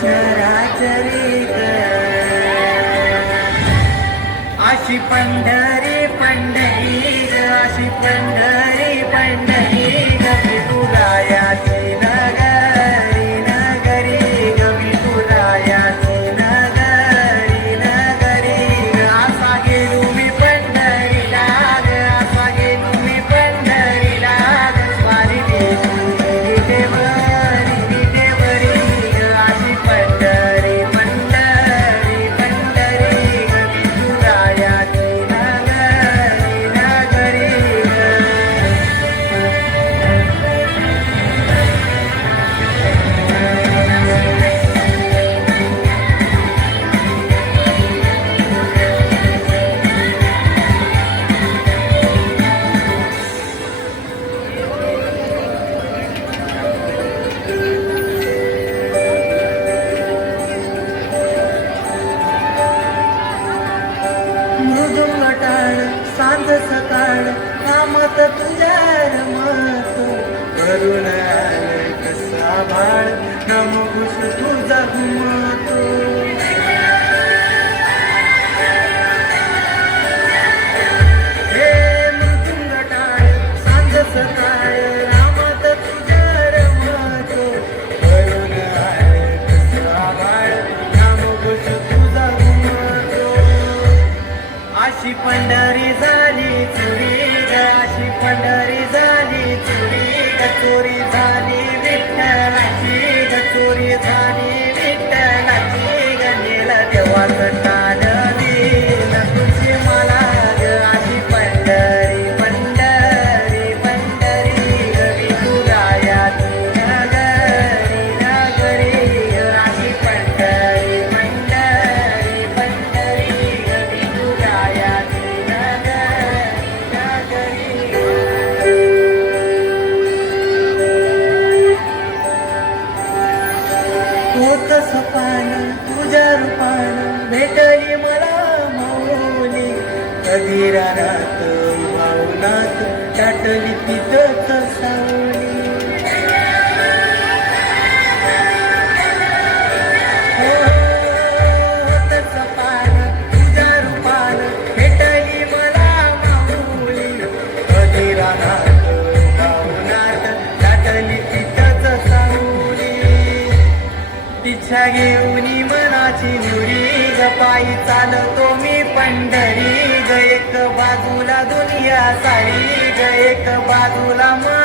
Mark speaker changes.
Speaker 1: चराचरित अशी पंढरी पंढरी अशी पंढरी पंढरी. मृदुंग टाळ सांज सकाळ कामत तुझ्या रमतो करुण कसा बाळ नमघुस तुझा घुमतो. हे मृदुंग टाळ सांज सकाळ पंढरी झाली चोरी ग अशी पंढरी होत सपान तुझ्या रूपान. भेटली मला माऊली. कधी रानात माऊनात टाटली तिथं सावली इच्छा घेऊनी मनाची मुरी गपाई चालतो मी पंढरी. ग एक बाजूला दुनिया सारी ग एक बाजूला मा